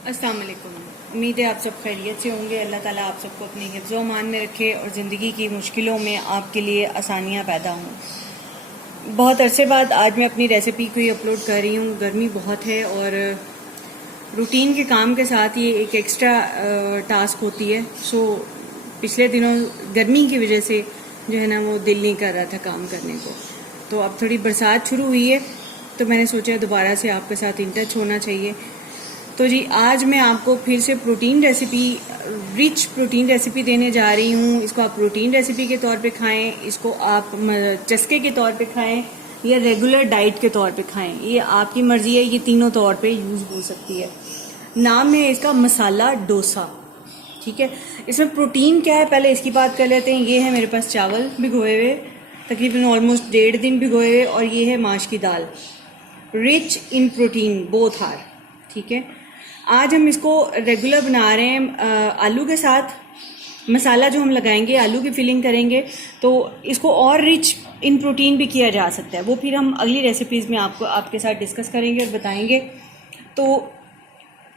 अस्सलाम वालेकुम। उम्मीद है आप सब खैरियत से होंगे। अल्लाह ताला आप सबको अपने हिफ्ज़ व अमान में रखे और ज़िंदगी की मुश्किलों में आपके लिए आसानियाँ पैदा हों। बहुत अरसे बाद आज मैं अपनी रेसिपी को ही अपलोड कर रही हूँ। गर्मी बहुत है और रूटीन के काम के साथ ये एक एक्स्ट्रा टास्क होती है। सो पिछले दिनों गर्मी की वजह से जो है ना वो दिल नहीं कर रहा था काम करने को। तो अब थोड़ी बरसात शुरू हुई है तो मैंने सोचा दोबारा से आपके साथ इन टच होना चाहिए। तो जी आज मैं आपको फिर से protein recipe, rich protein recipe देने जा रही हूँ। इसको आप प्रोटीन रेसिपी के तौर पे खाएं, इसको आप चस्के के तौर पे खाएं या रेगुलर डाइट के तौर पे खाएं, ये आपकी मर्जी है। ये तीनों तौर पे यूज़ हो सकती है। नाम है इसका मसाला डोसा। ठीक है, इसमें प्रोटीन क्या है पहले इसकी बात कर लेते हैं। ये है मेरे पास चावल भिगोए हुए, तकरीबन ऑलमोस्ट 1.5 दिन भिगोए हुए, और ये है माश की दाल। Rich in protein both are. ठीक है, आज हम इसको रेगुलर बना रहे हैं आलू के साथ। मसाला जो हम लगाएंगे आलू की फिलिंग करेंगे, तो इसको और रिच इन प्रोटीन भी किया जा सकता है। वो फिर हम अगली रेसिपीज़ में आपको आपके साथ डिस्कस करेंगे और बताएंगे। तो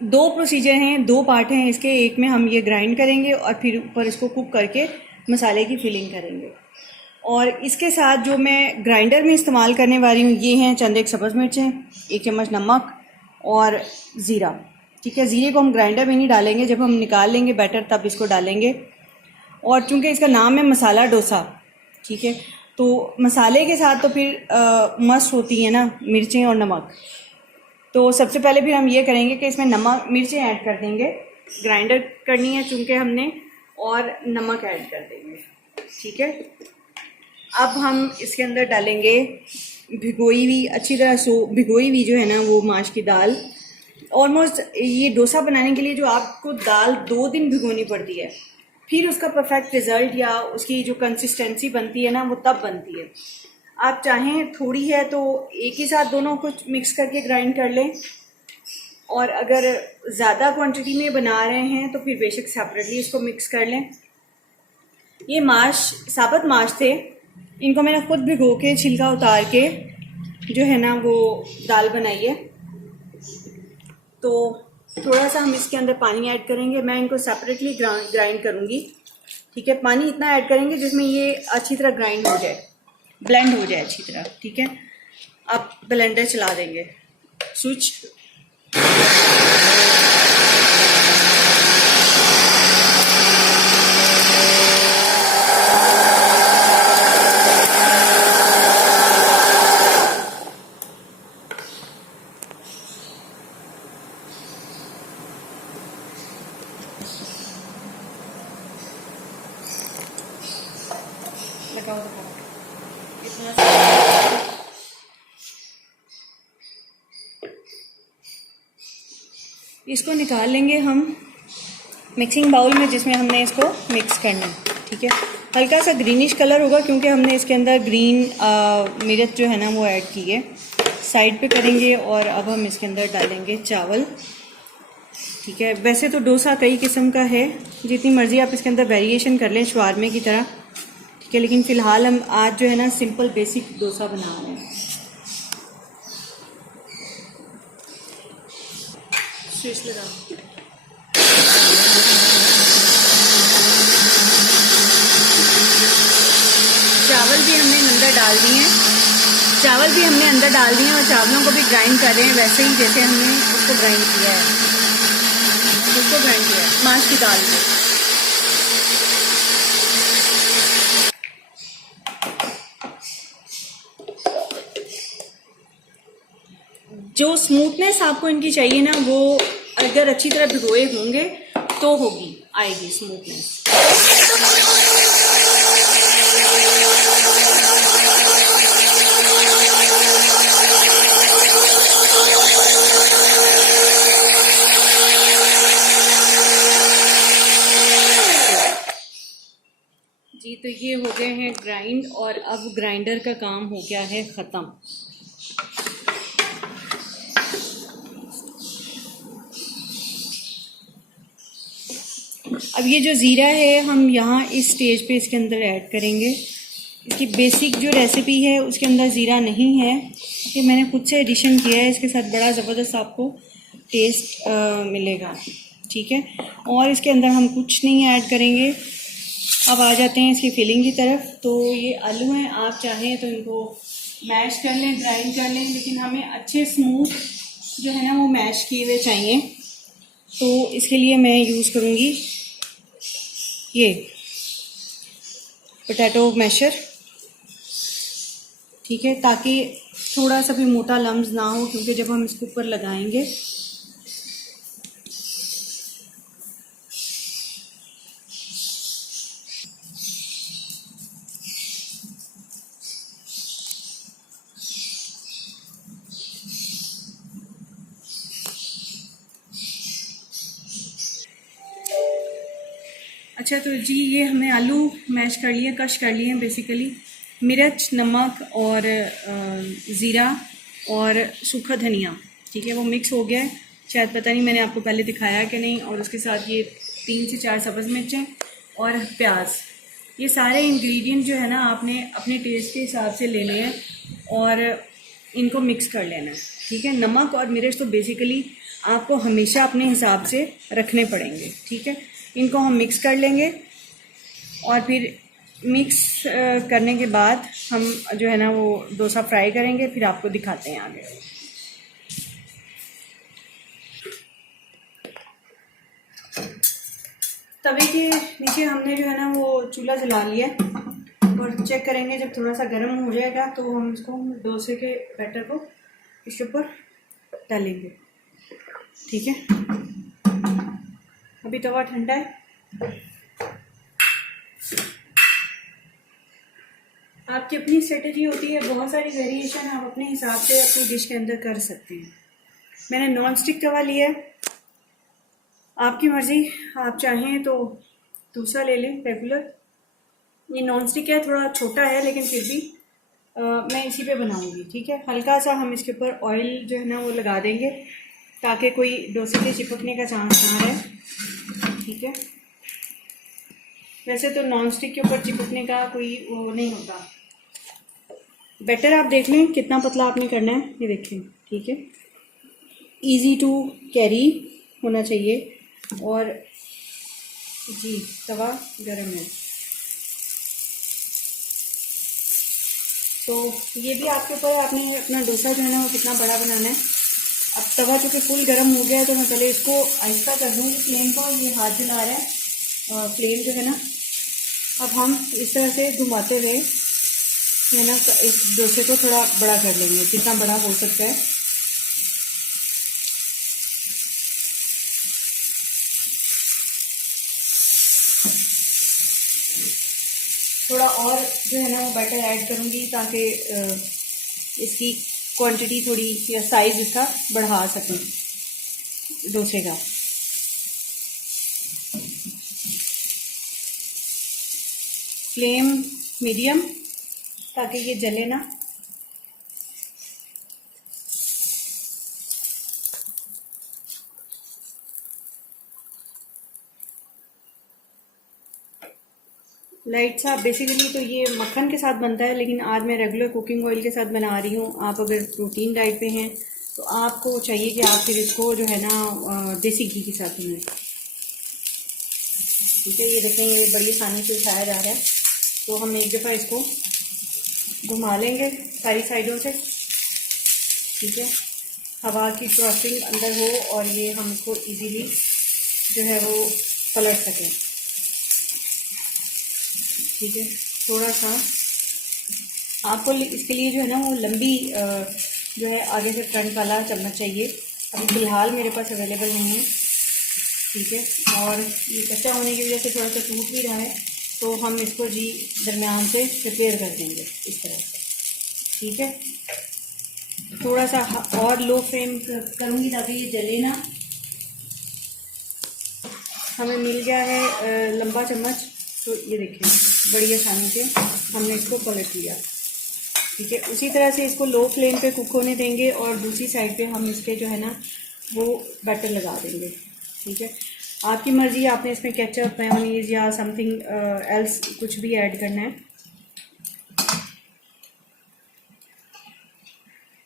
2 प्रोसीजर हैं, 2 पार्ट हैं इसके। एक में हम ये ग्राइंड करेंगे और फिर ऊपर इसको कुक करके मसाले की फिलिंग करेंगे। और इसके साथ जो मैं ग्राइंडर में इस्तेमाल करने वाली हूँ ये हैं चंद एक सब्ज़ मिर्चें, 1 चम्मच नमक और ज़ीरा। ठीक है, ज़ीरे को हम ग्राइंडर में नहीं डालेंगे, जब हम निकाल लेंगे बैटर तब इसको डालेंगे। और चूंकि इसका नाम है मसाला डोसा, ठीक है, तो मसाले के साथ तो फिर मस्त होती है ना मिर्चें और नमक। तो सबसे पहले फिर हम ये करेंगे कि इसमें नमक मिर्चें ऐड कर देंगे, ग्राइंडर करनी है चूंकि हमने, और नमक ऐड कर देंगे। ठीक है, अब हम इसके अंदर डालेंगे भिगोई हुई, अच्छी तरह भिगोई हुई जो है ना वो माश की दाल। ऑलमोस्ट ये डोसा बनाने के लिए जो आपको दाल 2 दिन भिगोनी पड़ती है, फिर उसका परफेक्ट रिजल्ट या उसकी जो कंसिस्टेंसी बनती है ना वो तब बनती है। आप चाहें थोड़ी है तो एक ही साथ दोनों को मिक्स करके ग्राइंड कर लें, और अगर ज़्यादा क्वांटिटी में बना रहे हैं तो फिर बेशक सेपरेटली इसको मिक्स कर लें। ये माश, साबुत माश थे, इनको मैंने खुद भिगो के छिलका उतार के जो है ना वो दाल बनाई है। तो थोड़ा सा हम इसके अंदर पानी ऐड करेंगे। मैं इनको सेपरेटली ग्राइंड करूँगी। ठीक है, पानी इतना ऐड करेंगे जिसमें ये अच्छी तरह ग्राइंड हो जाए, ब्लेंड हो जाए अच्छी तरह। ठीक है, अब ब्लेंडर चला देंगे, स्विच। लगाओ इतना इसको निकाल लेंगे हम मिक्सिंग बाउल में जिसमें हमने इसको मिक्स करना है। ठीक है, हल्का सा ग्रीनिश कलर होगा क्योंकि हमने इसके अंदर ग्रीन मिर्च जो है ना वो ऐड की है। साइड पे करेंगे और अब हम इसके अंदर डालेंगे चावल। ठीक है, वैसे तो डोसा कई किस्म का है, जितनी मर्जी आप इसके अंदर वेरिएशन कर लें शवारमे की तरह। ठीक है, लेकिन फ़िलहाल हम आज जो है ना सिंपल बेसिक डोसा बना रहे हैं। स्विच लगा, चावल भी हमने अंदर डाल दिए हैं, और चावलों को भी ग्राइंड कर रहे हैं वैसे ही जैसे हमने उसको ग्राइंड किया है, माश की दाल को। जो स्मूथनेस आपको इनकी चाहिए ना वो अगर अच्छी तरह भिगोए होंगे तो आएगी स्मूथनेस। जी, तो ये हो गए हैं ग्राइंड, और अब ग्राइंडर का काम हो गया है ख़त्म। अब ये जो ज़ीरा है हम यहाँ इस स्टेज पे इसके अंदर ऐड करेंगे। इसकी बेसिक जो रेसिपी है उसके अंदर ज़ीरा नहीं है, ये मैंने खुद से एडिशन किया है इसके साथ, बड़ा ज़बरदस्त आपको टेस्ट मिलेगा। ठीक है, और इसके अंदर हम कुछ नहीं ऐड करेंगे। अब आ जाते हैं इसकी फिलिंग की तरफ। तो ये आलू हैं, आप चाहें तो इनको मैश कर लें, ग्राइंड कर लें, लेकिन हमें अच्छे स्मूथ जो है ना वो मैश किए हुए चाहिए। तो इसके लिए मैं यूज़ करूँगी ये पोटैटो मैशर। ठीक है, ताकि थोड़ा सा भी मोटा लम्स ना हो, क्योंकि जब हम इसके ऊपर लगाएंगे अच्छा। तो जी ये हमने आलू मैश कर लिए, कश कर लिए हैं बेसिकली। मिर्च, नमक और ज़ीरा और सूखा धनिया, ठीक है, वो मिक्स हो गया है। शायद पता नहीं मैंने आपको पहले दिखाया कि नहीं। और उसके साथ ये 3 से 4 सब्ज़ मिर्चें और प्याज। ये सारे इंग्रेडिएंट जो है ना आपने अपने टेस्ट के हिसाब से लेने हैं और इनको मिक्स कर लेना है। ठीक है, नमक और मिर्च तो बेसिकली आपको हमेशा अपने हिसाब से रखने पड़ेंगे। ठीक है, इनको हम मिक्स कर लेंगे और फिर मिक्स करने के बाद हम जो है ना वो डोसा फ्राई करेंगे, फिर आपको दिखाते हैं आगे। तवे के नीचे हमने जो है ना वो चूल्हा जला लिया और चेक करेंगे। जब थोड़ा सा गर्म हो जाएगा तो हम इसको डोसे के बैटर को इसके ऊपर डालेंगे। ठीक है, अभी तवा ठंडा है। आपकी अपनी स्ट्रेटेजी होती है, बहुत सारी वेरिएशन आप अपने हिसाब से अपनी डिश के अंदर कर सकते हैं। मैंने नॉन स्टिक तवा लिया है, आपकी मर्ज़ी, आप चाहें तो दूसरा ले लें रेगुलर। ये नॉन स्टिक है, थोड़ा छोटा है, लेकिन फिर भी मैं इसी पे बनाऊंगी। ठीक है, हल्का सा हम इसके ऊपर ऑयल जो है ना वो लगा देंगे ताकि कोई डोसे के चिपकने का चांस ना रहे। ठीक है, वैसे तो नॉन स्टिक के ऊपर चिपकने का कोई वो नहीं होता। बैटर आप देख लें कितना पतला आपने करना है, ये देखें। ठीक है, इजी टू कैरी होना चाहिए। और जी तवा गरम है, तो ये भी आपके ऊपर है, आपने अपना डोसा जो है ना वो कितना बड़ा बनाना है। अब तवा चूँकि फुल गर्म हो गया है तो मैं पहले इसको आहिस्ता कर दूँगी फ्लेम को। ये हाथ जला रहा है फ्लेम जो है ना। अब हम इस तरह से घुमाते हुए है ना इस डोसे को थोड़ा बड़ा कर लेंगे, जितना बड़ा हो सकता है। थोड़ा और जो है ना वो बैटर ऐड करूँगी ताकि इसकी क्वांटिटी थोड़ी या साइज़ इसका बढ़ा सकें डोसे का। फ्लेम मीडियम ताकि ये जले ना। लाइट सा बेसिकली तो ये मक्खन के साथ बनता है, लेकिन आज मैं रेगुलर कुकिंग ऑयल के साथ बना रही हूँ। आप अगर प्रोटीन डाइट पे हैं तो आपको चाहिए कि आप फिर इसको जो है ना देसी घी के साथ बनाएं। ठीक है, ये देखें ये बड़ी आसानी से उठाया जा रहा है। तो हम एक दफ़ा इसको घुमा लेंगे सारी साइडों से। ठीक है, हवा की क्रॉसिंग अंदर हो और ये हम इसको इजीली जो है वो पलट सकें। ठीक है, थोड़ा सा आपको इसके लिए जो है ना वो लंबी जो है आगे से फ्रंट वाला चम्मच चाहिए। अभी फ़िलहाल मेरे पास अवेलेबल नहीं है। ठीक है, और ये कच्चा होने की वजह से थोड़ा सा टूट भी रहा है, तो हम इसको जी दरमियान से प्रिपेयर कर देंगे इस तरह से। ठीक है, थोड़ा सा और लो फ्लेम करूँगी ताकि ये जले ना। हमें मिल गया है लंबा चम्मच, तो ये देखें बड़ी आसानी से हमने इसको पलट लिया। ठीक है, उसी तरह से इसको लो फ्लेम पे कुक होने देंगे और दूसरी साइड पे हम इसके जो है ना वो बैटर लगा देंगे। ठीक है, आपकी मर्ज़ी, आपने इसमें केचप, मेयोनीज या समथिंग एल्स कुछ भी ऐड करना है।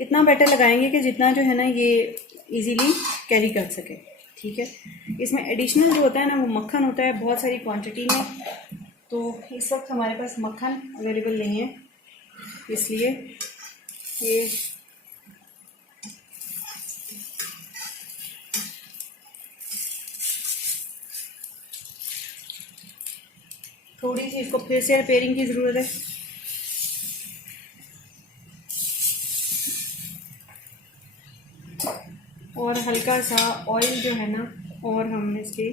इतना बैटर लगाएंगे कि जितना जो है ना ये इजीली कैरी कर सके। ठीक है, इसमें एडिशनल जो होता है ना वो मक्खन होता है बहुत सारी क्वांटिटी में, तो इस वक्त हमारे पास मक्खन अवेलेबल नहीं है, इसलिए ये थोड़ी सी इसको फिर से रिपेयरिंग की ज़रूरत है। और हल्का सा ऑयल जो है ना और हम इसके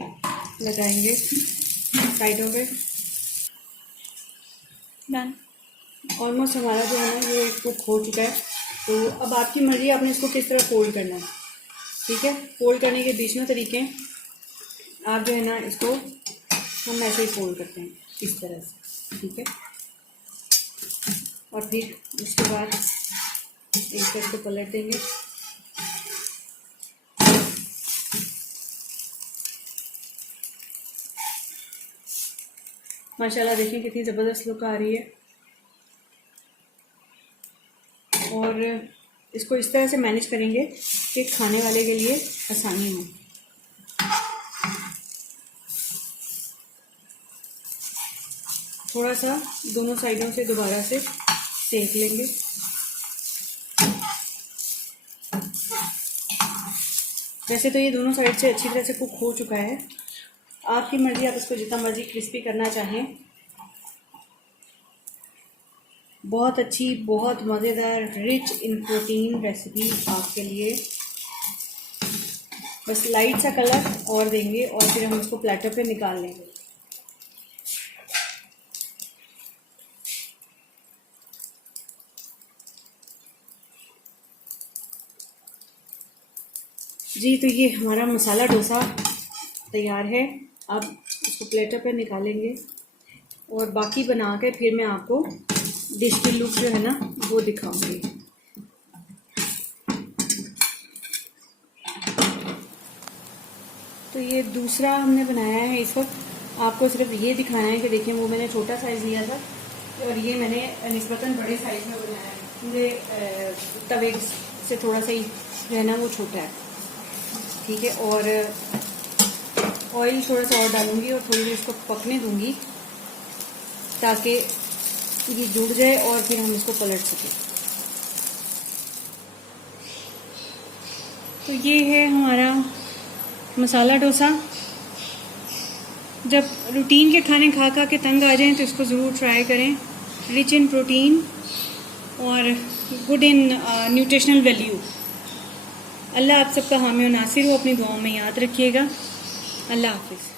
लगाएंगे साइडों पे। डन। ऑलमोस्ट हमारा जो है ना ये कुक हो चुका है। तो अब आपकी मर्जी, आपने इसको किस तरह फोल्ड करना है। ठीक है, फोल्ड करने के बीच में तरीके हैं। आप जो है ना इसको हम ऐसे ही फोल्ड करते हैं इस तरह से। ठीक है, और फिर उसके बाद एक तरफ को पलट देंगे। माशाल्लाह देखिए कितनी ज़बरदस्त लुक आ रही है। और इसको इस तरह से मैनेज करेंगे कि खाने वाले के लिए आसानी हो। थोड़ा सा दोनों साइडों से दोबारा से सेक लेंगे। वैसे तो ये दोनों साइड से अच्छी तरह से कुक हो चुका है। आपकी मर्ज़ी, आप इसको जितना मर्ज़ी क्रिस्पी करना चाहें। बहुत अच्छी, बहुत मज़ेदार, रिच इन प्रोटीन रेसिपी आपके लिए। बस लाइट सा कलर और देंगे और फिर हम इसको प्लेटर पे निकाल लेंगे। जी, तो ये हमारा मसाला डोसा तैयार है। अब इसको प्लेटर पे निकालेंगे और बाकी बना के फिर मैं आपको डिश की लुक जो है ना वो दिखाऊंगी। तो ये दूसरा हमने बनाया है इस वक्त। आपको सिर्फ ये दिखाना है कि देखिए वो मैंने छोटा साइज़ लिया था और ये मैंने निस्बतन बड़े साइज़ में बनाया है। मुझे तवे से थोड़ा सा ही जो है ना वो छोटा है। ठीक है, और ऑयल थोड़ा सा और डालूंगी और थोड़ी देर इसको पकने दूंगी ताकि ये जुड़ जाए और फिर हम इसको पलट सकें। तो ये है हमारा मसाला डोसा। जब रूटीन के खाने खा खा के तंग आ जाएं तो इसको ज़रूर ट्राई करें। रिच इन प्रोटीन और गुड इन न्यूट्रिशनल वैल्यू। अल्लाह आप सबका हामी और नासिर हो। अपनी दुआओं में याद रखिएगा। अल्लाह हाफिज़।